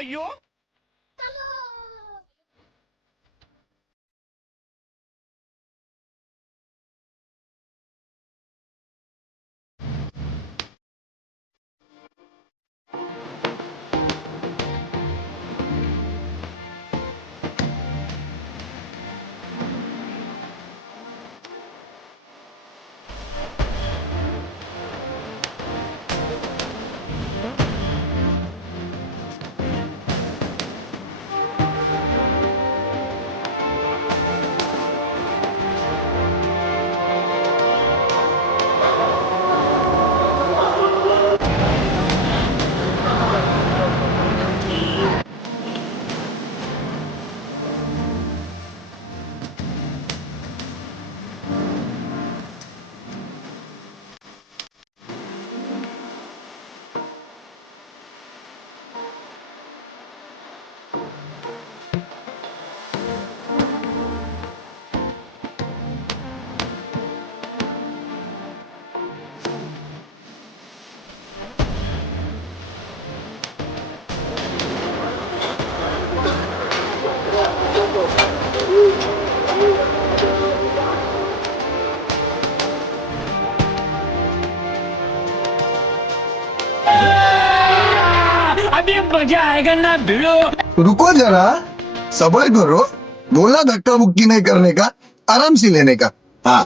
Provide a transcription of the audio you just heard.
अयो अभी मजा आएगा ना भिड़ो. रुको जरा, सबर करो. बोला धक्का मुक्की नहीं करने का, आराम से लेने का. हाँ